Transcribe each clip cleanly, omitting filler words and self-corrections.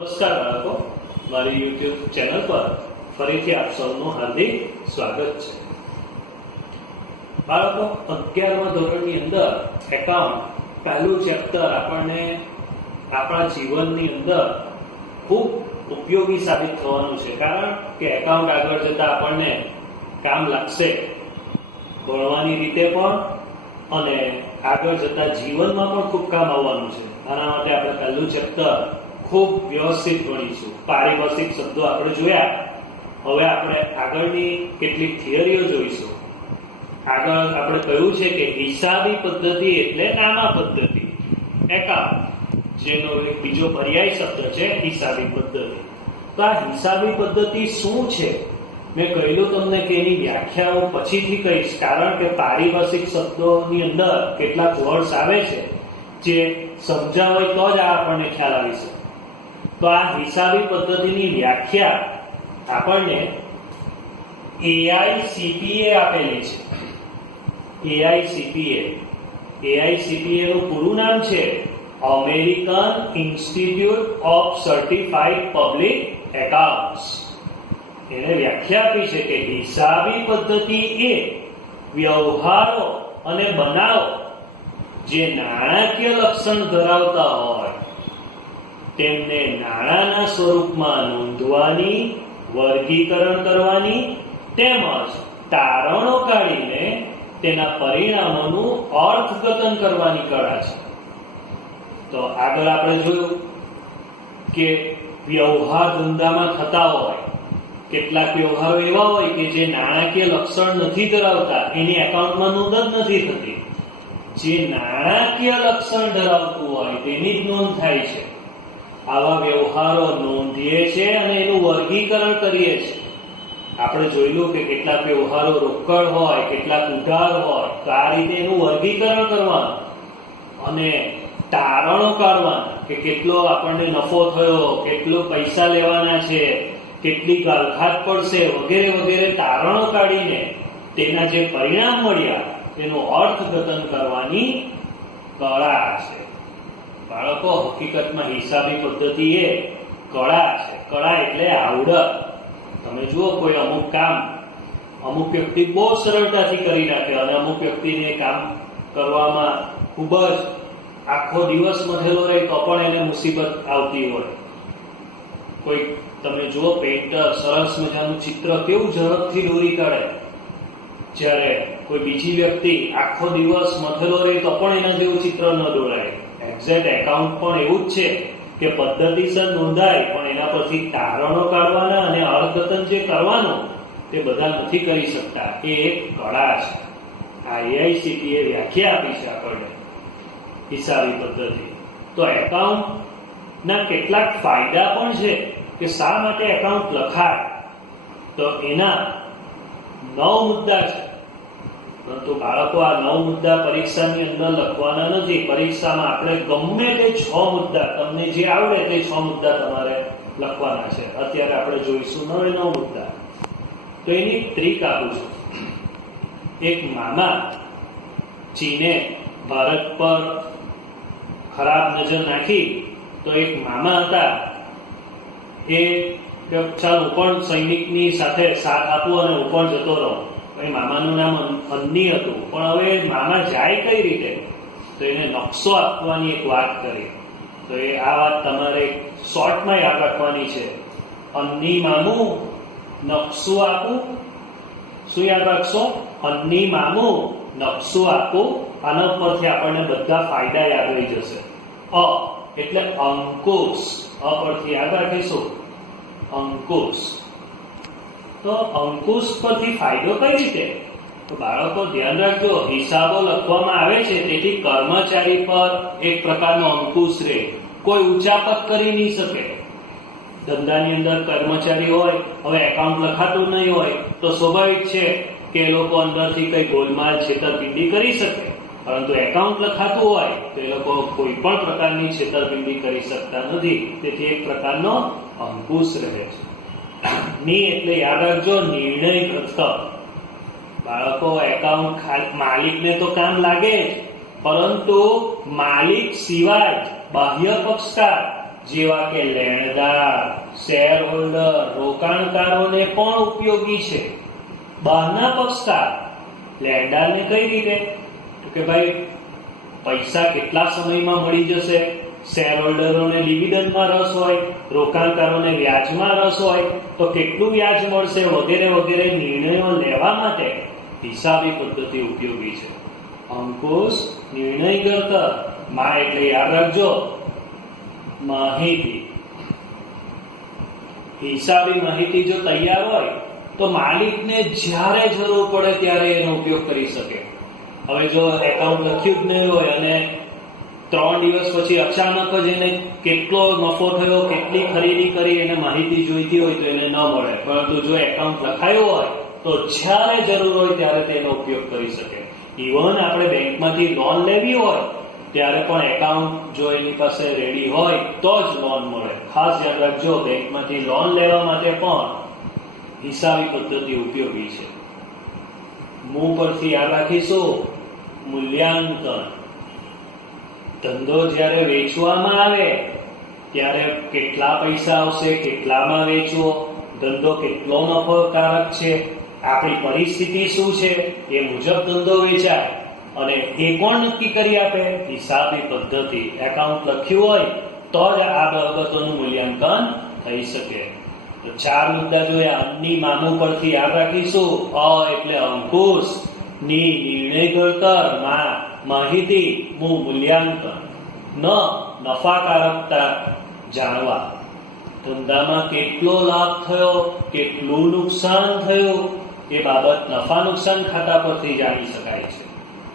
નમસ્કાર બાળકો, મારી YouTube ચેનલ પર ફરીથી આપ સૌનું હાર્દિક સ્વાગત છે. બાળકો, 11મા ધોરણની અંદર એકાઉન્ટ પહેલું ચેપ્ટર આપણને આપણા જીવનની અંદર ખૂબ ઉપયોગી સાબિત થવાનું છે, કારણ કે એકાઉન્ટ આગળ જતા આપણને કામ લાગશે, ભણવાની રીતે પણ અને આગળ જતા જીવનમાં પણ ખૂબ કામ આવવાનું છે. આના માટે આપણે પહેલું ચેપ્ટર ખૂબ વ્યવસ્થિત ભણીશું. પારિભાષિક શબ્દો આપણે જોયા. હવે આપણે આગળની કેટલીક થિયરીઓ જોઈશું. આગળ આપણે કહ્યું છે કે હિસાબી પદ્ધતિ એટલે નામા પદ્ધતિ, એકાઉન્ટ, જેનો એક બીજો પર્યાય શબ્દ છે હિસાબી પદ્ધતિ. તો આ હિસાબી પદ્ધતિ શું છે? મેં કહ્યું તમને કે એની વ્યાખ્યાઓ પછીથી કહીશ, કારણ કે પારિભાષિક શબ્દોની અંદર કેટલાક વર્ડ્સ આવે છે જે સમજાવ હોય તો જ આપણને ખ્યાલ આવી શકે. તો આ હિસાબી પદ્ધતિની વ્યાખ્યા આપણને AICPA આપેલી છે. AICPA નું પૂરું નામ છે American institute of certified public accounts. એને વ્યાખ્યા આપી છે કે હિસાબી પદ્ધતિ એ વ્યવહારો અને બનાવો જે નાણાકીય લક્ષણ ધરાવતા હોય તેમને નાણાંના સ્વરૂપમાં નોંધવાની, વર્ગીકરણ કરવાની તેમજ તારણો કાઢીને તેના પરિણામોનું અર્થઘટન કરવાની કળા છે. તો આગળ આપણે જોયું કે વ્યવહાર ધંધામાં થતા હોય, કેટલાક વ્યવહારો એવા હોય કે જે નાણાકીય લક્ષણ નથી ધરાવતા, એની એકાઉન્ટમાં નોંધ જ નથી થતી. જે નાણાકીય લક્ષણ ધરાવતું હોય તેની જ નોંધ થાય છે. આવા વ્યવહારો નોંધીએ છે અને એનું વર્ગીકરણ કરીએ છીએ. આપણે જોયેલું કે કેટલાક વ્યવહારો રોકડ હોય, કેટલાક ઉધાર હોય. તો આ રીતે એનું વર્ગીકરણ કરવાનું અને તારણો કાઢવાના કે કેટલો આપણને નફો થયો, કેટલો પૈસા લેવાના છે, કેટલી ગાલખાત પડશે, વગેરે વગેરે તારણો કાઢીને તેના જે પરિણામ મળ્યા તેનું અર્થઘટન કરવાની કળા છે. બાળકો, હકીકતમાં હિસાબી પદ્ધતિ એ કળા છે. કળા એટલે આવડત. તમે જુઓ, કોઈ અમુક કામ અમુક વ્યક્તિ બહુ સરળતાથી કરી નાખે અને અમુક વ્યક્તિને કામ કરવામાં ખૂબ જ આખો દિવસ મથેલો રહે તો પણ એને મુસીબત આવતી હોય. કોઈ તમે જુઓ, પેઇન્ટર સરસ મજાનું ચિત્ર કેવું ઝડપથી દોરી કાઢે, જ્યારે કોઈ બીજી વ્યક્તિ આખો દિવસ મથેલો રહે તો પણ એના જેવું ચિત્ર ન દોરાય. એક્ઝેક્ટ એકાઉન્ટ પણ એવું જ છે કે પદ્ધતિસર નોંધાય, પણ એના પરથી તારણો કાઢવાના અને અર્થઘટન જે કરવાનું તે બધા નથી કરી શકતા. એ એક કળા છે. આ AICPA વ્યાખ્યા આપી છે આપણને હિસાબી પદ્ધતિ. તો એકાઉન્ટ ના કેટલાક ફાયદા પણ છે કે શા માટે એકાઉન્ટ લખાય. તો એના 9 મુદ્દા છે. પરંતુ બાળકો, આ 9 મુદ્દા પરીક્ષાની અંદર લખવાના નથી. પરીક્ષામાં આપણે ગમે તે 6 મુદ્દા, તમને જે આવડે તે 6 મુદ્દા તમારે લખવાના છે. અત્યારે આપણે જોઈશું 9 મુદ્દા. તો એની ટ્રીક આપું છું. એક મામા ચીને ભારત પર ખરાબ નજર નાખી, તો એક મામા હતા, એ ચાલ હું પણ સૈનિકની સાથે સાથ આપું અને હું પણ જતો રહું. મામાનું નામ અન્ની હતું, પણ હવે મામા જાય કઈ રીતે? તો એને નકશો આપવાની એક વાત કરી. તો એ આ વાત તમારે શોર્ટમાં યાદ રાખવાની છે. અન્ની મામું નકશો આપું. શું યાદ રાખશો? અન્ની મામું નકશો આપું. આના પરથી આપણને બધા ફાયદા યાદ રહી જશે. અ એટલે અંકુશ. અ પરથી યાદ રાખીશું અંકુશ. તો અંકુશ પરથી ફાયદો કઈ રીતે? તો બાળકો ધ્યાન રાખજો, હિસાબો લખવામાં આવે છે તેથી કર્મચારી પર એક પ્રકારનો અંકુશ રહે. કોઈ ઉચાપત કરી નહીં શકે. ધંધાની અંદર કર્મચારી હોય, હવે એકાઉન્ટ લખાતું નહીં હોય તો સ્વાભાવિક છે કે એ લોકો અંદરથી કઈ ગોલમાલ, છેતરપિંડી કરી શકે. પરંતુ એકાઉન્ટ લખાતું હોય તો એ લોકો કોઈ પણ પ્રકારની છેતરપિંડી કરી શકતા નથી. તેથી એક પ્રકારનો અંકુશ રહે છે. ની એટલે યાદ રાખજો, નિર્ણય કરતા. બાળકો, એકાઉન્ટ માલિકને તો કામ લાગે જ, પરંતુ માલિક સિવાય બાહ્ય પક્ષકાર જેવા કે લેણદાર, શેર હોલ્ડર, રોકાણકારોને પણ ઉપયોગી છે. બહારના પક્ષકાર લેણદારને કઈ રીતે? તો કે ભાઈ પૈસા કેટલા સમયમાં મળી જશે, શેર હોલ્ડરોને ડિવિડન્ડમાં રસ હોય, રોકાણકારોને વ્યાજમાં રસ હોય તો કેટલું વ્યાજ મળશે વગેરે વગેરે નિર્ણયો લેવા માટે હિસાબી પદ્ધતિ ઉપયોગી છે. અંકુશ નિર્ણય કરતા માં એટલે યાદ રાખજો માહિતી. હિસાબી માહિતી જો તૈયાર હોય તો માલિકને જ્યારે જરૂર પડે ત્યારે એનો ઉપયોગ કરી શકે. હવે જો એકાઉન્ટ લખ્યું જ નહીં હોય અને 3 દિવસ પછી અચાનક જ એને કેટલો નફો થયો, કેટલી ખરીદી કરી એને માહિતી જોઈતી હોય તો એને ન મળે. પરંતુ જો એકાઉન્ટ લખાયું હોય તો જ્યારે જરૂર હોય ત્યારે તેનો ઉપયોગ કરી શકે. ઇવન આપણે બેંકમાંથી લોન લેવી હોય ત્યારે પણ એકાઉન્ટ જો એની પાસે રેડી હોય તો જ લોન મળે. ખાસ યાદ રાખજો, બેંકમાંથી લોન લેવા માટે પણ હિસાબી પદ્ધતિ ઉપયોગી છે. મું પરથી યાદ રાખીશું મૂલ્યાંકન. ધંધો જ્યારે વેચવામાં આવે ત્યારે કેટલા પૈસા આવશે, કેટલામાં વેચવો, ધંધો કેટલો નફાકારક છે, આપણી પરિસ્થિતિ શું છે, એ મુજબ ધંધો વેચાય. અને એ કોણ નક્કી કરી આપે? હિસાબી પદ્ધતિ. એકાઉન્ટ લખ્યું હોય તો જ આ બાબતોનું મૂલ્યાંકન થઈ શકે. તો 4 મુદ્દા જોયા. અન્ની મામું પરથી યાદ રાખીશું. અ એટલે અંકુશ, ની નિર્ણય ઘડતર, માં માહિતી, મુ મૂલ્યાંકન, ન નફાકારકતા જાણવા. ધંધામાં કેટલો લાભ થયો, કેટલું નુકસાન થયું એ બાબત નફા નુકસાન ખાતા પરથી જાણી શકાય છે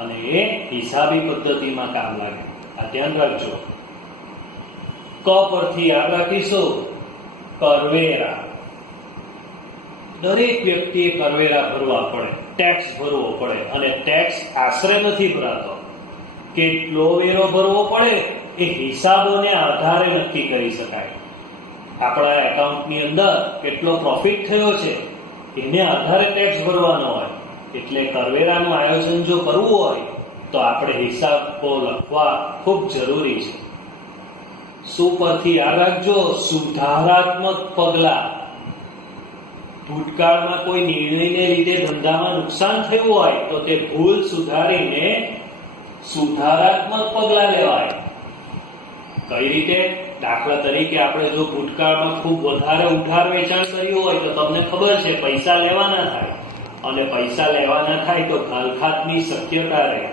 અને એ હિસાબી પદ્ધતિમાં કામ લાગે. આ ધ્યાન રાખજો. ક પરથી યાદ રાખીશું કરવેરા. દરેક વ્યક્તિએ કરવેરા ભરવા પડે, ટેક્સ ભરવો પડે અને ટેક્સ આશરે નથી ભરાતો. કેટલો વેરો ભરવો પડે એ હિસાબોને આધારે નક્કી કરી શકાય. આપણા એકાઉન્ટની અંદર કેટલો પ્રોફિટ થયો છે એને આધારે ટેક્સ ભરવાનો હોય. એટલે કરવેરાનું આયોજન જો કરવું હોય તો આપણે હિસાબો લખવા ખૂબ જરૂરી છે. શું પરથી યાદ રાખજો સુધારાત્મક પગલા. ભૂતકાળમાં કોઈ નિર્ણયને લીધે ધંધામાં નુકસાન થયું હોય તો તે ભૂલ સુધારીને સુધારાત્મક પગલા લેવાય. કઈ રીતે? દાખલા તરીકે આપણે જો ભૂતકાળમાં ખૂબ વધારે ઉધાર વેચાણ કર્યું હોય તો તમને ખબર છે પૈસા લેવાના થાય અને પૈસા લેવાના થાય તો ઘાલખાતની શક્યતા રહે.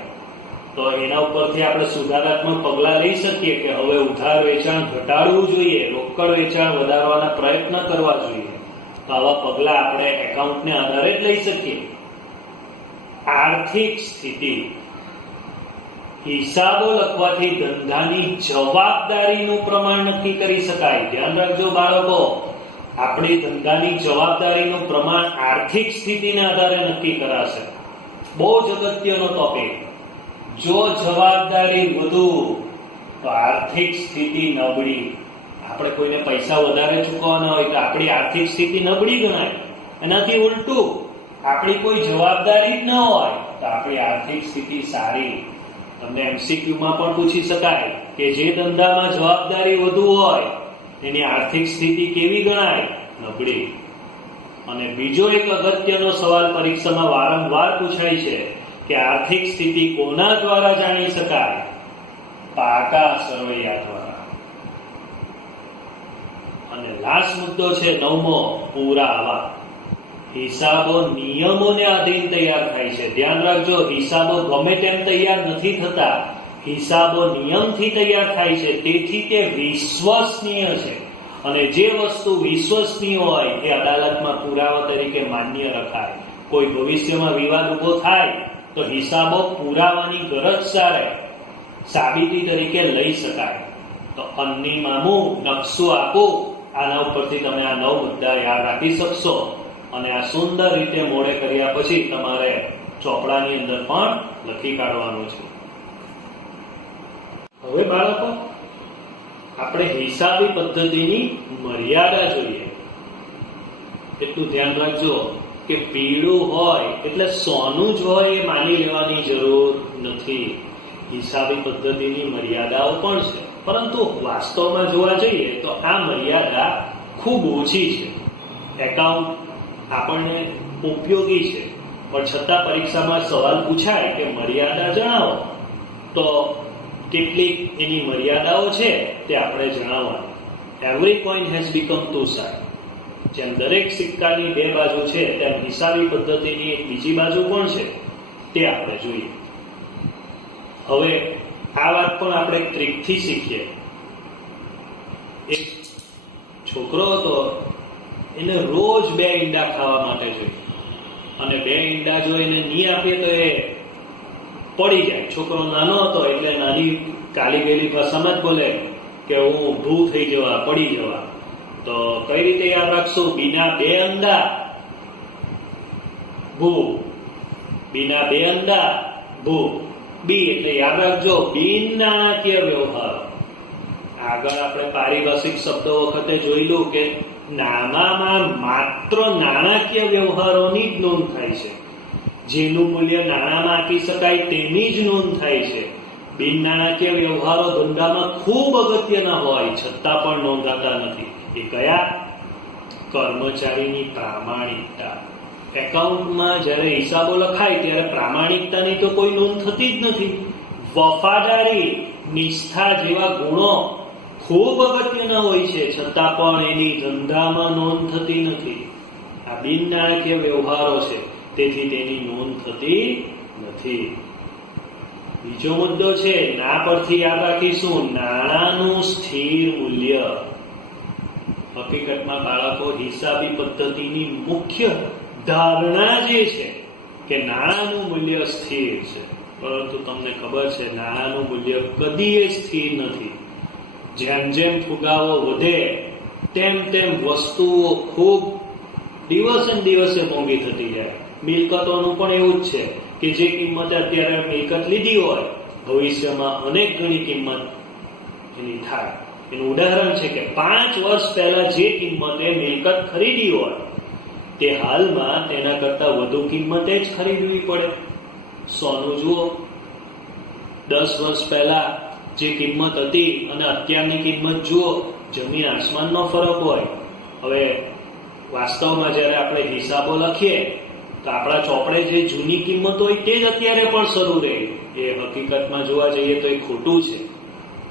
તો એના ઉપરથી આપણે સુધારાત્મક પગલા લઈ શકીએ કે હવે ઉધાર વેચાણ ઘટાડવું જોઈએ, રોકડ વેચાણ વધારવાના પ્રયત્ન કરવા જોઈએ. તો આવા પગલા આપણે એકાઉન્ટને આધારે જ લઈ શકીએ. આર્થિક સ્થિતિ. હિસાબો લખવાથી ધંધાની જવાબદારીનું પ્રમાણ નક્કી કરી શકાય. ધ્યાન રાખજો બાળકો, આપણી ધંધાની જવાબદારીનું પ્રમાણ આર્થિક સ્થિતિના આધારે નક્કી કરાશે. બહુ જ અગત્યનો ટોપિક. જો જવાબદારી વધુ તો આર્થિક સ્થિતિ નબળી. આપણે કોઈને પૈસા વધારે ચૂકવવાના હોય તો આપણી આર્થિક સ્થિતિ નબળી ગણાય. એનાથી ઉલટું આપણી કોઈ જવાબદારી જ ન હોય તો આપણી આર્થિક સ્થિતિ સારી. તમને MCQમાં પણ પૂછી શકાય કે જે ધંધામાં જવાબદારી વધુ હોય એની આર્થિક સ્થિતિ કેવી ગણાય? નબળી. અને બીજો એક અગત્યનો સવાલ પરીક્ષામાં વારંવાર પૂછાય છે કે આર્થિક સ્થિતિ કોના દ્વારા જાણી શકાય? પાકા સરવૈયા દ્વારા. અને લાસ્ટ મુદ્દો છે 9મો પુરાવા. હિસાબો નિયમોને આધીન તૈયાર થાય છે. ધ્યાન રાખજો, હિસાબો ગમે તેમ તૈયાર નથી થતા. હિસાબો નિયમથી તૈયાર થાય છે, તેથી તે વિશ્વસનીય છે. અને જે વસ્તુ વિશ્વસનીય હોય એ અદાલતમાં પુરાવા તરીકે માન્ય રખાય. કોઈ ભવિષ્યમાં વિવાદ ઉભો થાય તો હિસાબો પુરાવાની ગરજ સારે સાબિતી તરીકે લઈ શકાય. તો અન્ની મામું નકશો આપું, આના ઉપરથી તમે આ 9 મુદ્દા યાદ રાખી શકશો. અને આ સુંદર રીતે મોડે કર્યા પછી તમારે ચોપડાની અંદર પણ લખી કાઢવાનું છે. હવે બાળકો આપણે હિસાબી પદ્ધતિની મર્યાદા જોઈએ. એટલું ધ્યાન રાખજો કે પીળું હોય એટલે સોનું જ હોય એ માની લેવાની જરૂર નથી. હિસાબી પદ્ધતિની મર્યાદાઓ પણ છે. પરંતુ વાસ્તવમાં જોવા જઈએ તો આ મર્યાદા ખૂબ ઓછી છે. એકાઉન્ટ આપણને ઉપયોગી છે, પણ છતાં પરીક્ષામાં સવાલ પૂછાય કે મર્યાદા જણાવો, તો કેટલીક એની મર્યાદાઓ છે તે આપણે જણાવવાની. Every coin has become two side. જેમ દરેક સિક્કાની બે બાજુ છે, તેમ હિસાબી પદ્ધતિની એક બીજી બાજુ પણ છે, તે આપણે જોઈએ. હવે આ વાત પણ આપણે ટ્રીકથી શીખીએ. એક છોકરો હતો, એને રોજ 2 ઈંડા ખાવા માટે જોઈએ, અને 2 ઈંડા જો એને નહીં આપીએ તો એ પડી જાય. છોકરો નાનો હતો એટલે નાની કાલી ગયેલી ભાષામાં જ બોલે કે હું ભૂ થઈ જવા, પડી જવા. તો કઈ રીતે યાદ રાખશું? બીના 2 અંડા ભૂ, બીના 2 અંડા ભૂ. બી એટલે યાદ રાખજો, બિન નાણાકીય વ્યવહાર. આગળ આપણે પારિભાષિક શબ્દો વખતે જોયેલું કે નાણામાં માત્ર નાણાકીય વ્યવહારોની જ નોંધ થાય છે. જેનું મૂલ્ય નાણામાં આપી શકાય તેની જ નોંધ થાય છે. બિન નાણાકીય વ્યવહારો ધંધામાં ખૂબ અગત્યના હોય છતાં પણ નોંધાતા નથી. એ કયા? કર્મચારીની પ્રામાણિકતા. એકાઉન્ટમાં જ્યારે હિસાબો લખાય ત્યારે પ્રામાણિકતાની તો કોઈ નોંધ થતી જ નથી. વફાદારી, નિષ્ઠા જેવા ગુણો ખૂબ અગત્યના હોય છે, છતાં પણ એની ધંધામાં નોંધ થતી નથી. આ બિન નાણાકીય વ્યવહારો છે, તેથી તેની નોંધ થતી નથી. બીજો મુદ્દો છે, ના પરથી યાદ રાખીશું, નાણાંનું સ્થિર મૂલ્ય. હકીકતમાં બાળકો હિસાબી પદ્ધતિની મુખ્ય ધારણા જે છે કે નાણાંનું મૂલ્ય સ્થિર છે, પરંતુ તમને ખબર છે નાણાંનું મૂલ્ય કદીએ સ્થિર નથી. જેમ જેમ ફુગાવો વધે તેમ તેમ વસ્તુઓ ખૂબ દિવસે દિવસે મોંઘી થતી જાય. મિલકતોનું પણ એવું જ છે કે જે કિંમતે અત્યારે મિલકત લીધી હોય, ભવિષ્યમાં અનેક ગણી કિંમત એની થાય. એનું ઉદાહરણ છે કે 5 વર્ષ પહેલા જે કિંમતે મિલકત ખરીદી હોય તે હાલમાં તેના કરતા વધુ કિંમતે જ ખરીદવી પડે. સોનું જુઓ, 10 વર્ષ પહેલા જે કિંમત હતી અને અત્યારની કિંમત જુઓ, જમીન આસમાનનો ફરક હોય. હવે વાસ્તવમાં જ્યારે આપણે હિસાબો લખીએ તો આપણા ચોપડે જે જૂની કિંમત હોય તે જ અત્યારે પણ શરૂ રહે. એ હકીકતમાં જોવા જઈએ તો એ ખોટું છે.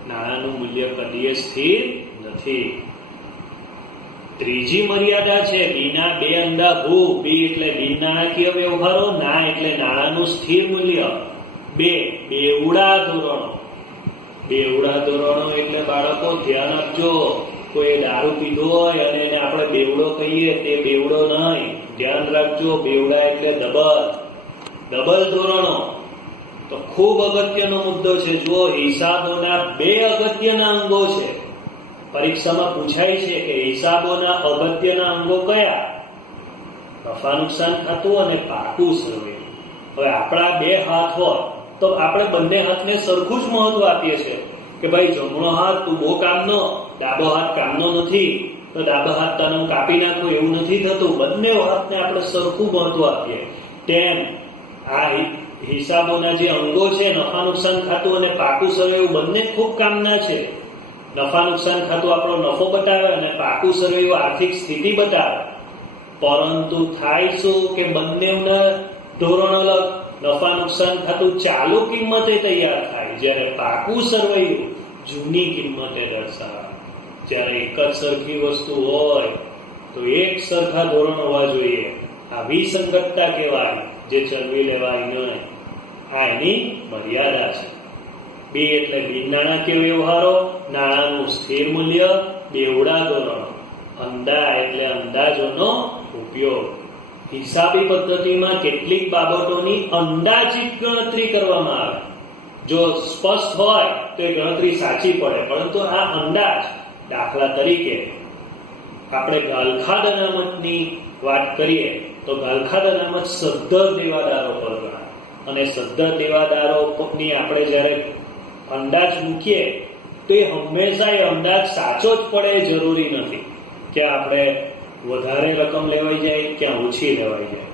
નાણાંનું મૂલ્ય કદીએ સ્થિર નથી. ત્રીજી મર્યાદા છે, બીના 2 અંડા ભૂ. બી એટલે બિન નાણાકીય વ્યવહારો, ના એટલે નાણાંનું સ્થિર મૂલ્ય. બેવડા ધોરણો. બેવડા ધોરણો એટલે બાળકો ધ્યાન આપજો, કોઈ દારૂ પીધો હોય અને એને આપણે બેવડો કહીએ, તે બેવડો નહીં. ધ્યાન રાખજો, બેવડા એટલે ડબલ ધોરણો. તો ખૂબ અગત્યનો મુદ્દો છે. જુઓ, હિસાબોના 2 અગત્યના અંગો છે. પરીક્ષામાં પૂછાય છે કે હિસાબોના અગત્યના અંગો કયા? નફા નુકસાન ખાતું અને પાકું સરવૈયું. હવે આપણા 2 હાથ હોય તો આપણે બંને હાથને સરખું જ મહત્વ આપીએ છીએ કે ભાઈ જમણો હાથ તું બહુ કામનો, ડાબો હાથ કામનો નથી, તો ડાબા હાથ તને કાપી નાખું, એવું નથી થતું. બંને હાથને આપણે સરખું મહત્વ આપીએ. તેમ આ હિસાબોના જે અંગો છે, નફા નુકસાન ખાતું અને પાકું સરવૈયું, બંને ખૂબ કામના છે. નફા નુકસાન ખાતું આપણો નફો બતાવે અને પાકું સરવૈયું આર્થિક સ્થિતિ બતાવે. પરંતુ થાય શું કે બંનેના ધોરણ અલગ. નફા નુકસાન ખાતું ચાલુ કિંમતે તૈયાર થાય, જ્યારે પાકું સરવૈયું જૂની કિંમતે દર્શાવે. જ્યારે એક જ સરખી વસ્તુ હોય તો એક સરખા ધોરણ હોવા જોઈએ. આ વિસંગતતા કહેવાય, જે ચલવી લેવાય નહીં. આ એની મર્યાદા છે. બી એટલે બિન નાણાકીય વ્યવહારો, નાણાંનું સ્થિર મૂલ્ય, બેવડા ધોરણો. અંદા એટલે અંદાજોનો ઉપયોગ. હિસાબી પદ્ધતિમાં કેટલીક બાબતોની અંદાજિત ગણતરી કરવામાં આવે. જો સ્પષ્ટ હોય તો એ ગણતરી સાચી પડે, પરંતુ આ અંદાજ, દાખલા તરીકે આપણે ગાલખાદ અનામતની વાત કરીએ તો ગાલખાદ અનામત સદ્ધર દેવાદારો પર ગણાય, અને સદ્ધર દેવાદારોની આપણે જ્યારે અંદાજ મૂકીએ તો એ હંમેશા એ અંદાજ સાચો જ પડે એ જરૂરી નથી કે આપણે વધારે રકમ લેવાઈ જાય કે ઓછી લેવાઈ જાય.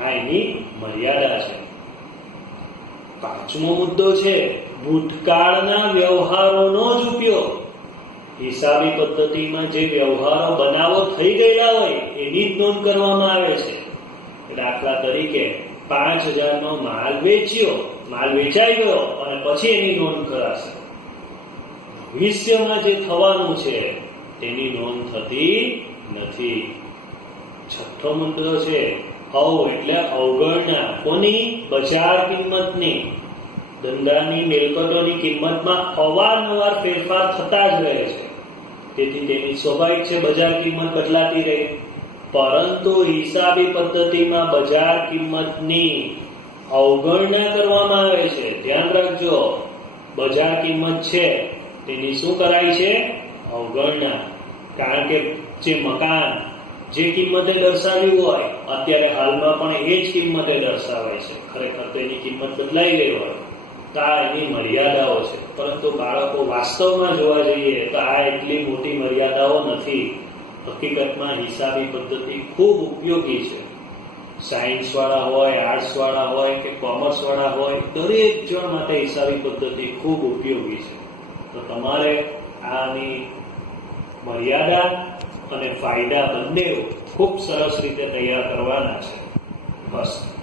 આ એની મર્યાદા છે. 5મો મુદ્દો છે ભૂતકાળના વ્યવહારોનો જ ઉપયોગ, હિસાબી પદ્ધતિમાં જે વ્યવહારો બનાવો થઈ ગયેલા હોય એની જ નોંધ કરવામાં આવે છે. દાખલા તરીકે 5,000 નો માલ વેચ્યો, માલ વેચાઈ ગયો અને પછી એની નોંધ કરાશે. ભવિષ્યમાં જે થવાનું છે તેની નોંધ થતી નથી. છઠ્ઠો મંત્ર છે અવ એટલે અવગણના. કોની? બજાર કિંમતની. ધંધાની મિલકતોની કિંમતમાં અવારનવાર ફેરફાર થતા જ રહે છે, તેથી તેની સ્વાભાવિક છે બજાર કિંમત બદલાતી રહે. પરંતુ હિસાબી પદ્ધતિમાં બજાર કિંમતની અવગણના કરવામાં આવે છે. ધ્યાન રાખજો, બજાર કિંમત છે તેની શું કરાય છે? અવગણના. કારણ કે જે મકાન જે કિંમતે દર્શાવ્યું હોય અત્યારે હાલમાં પણ એ જ કિંમતે દર્શાવાય છે, ખરેખર તેની કિંમત બદલાઈ ગઈ હોય તો આ એની મર્યાદાઓ છે. પરંતુ બાળકો વાસ્તવમાં જોવા જઈએ તો આ એટલી મોટી મર્યાદાઓ નથી. હકીકતમાં હિસાબી પદ્ધતિ ખૂબ ઉપયોગી છે. સાયન્સ વાળા હોય, આર્ટ્સ વાળા હોય કે કોમર્સ વાળા હોય, દરેક જણ માટે હિસાબી પદ્ધતિ ખૂબ ઉપયોગી છે. તો તમારે આની મર્યાદા અને ફાયદા બંને ખૂબ સરસ રીતે તૈયાર કરવાના છે. બસ.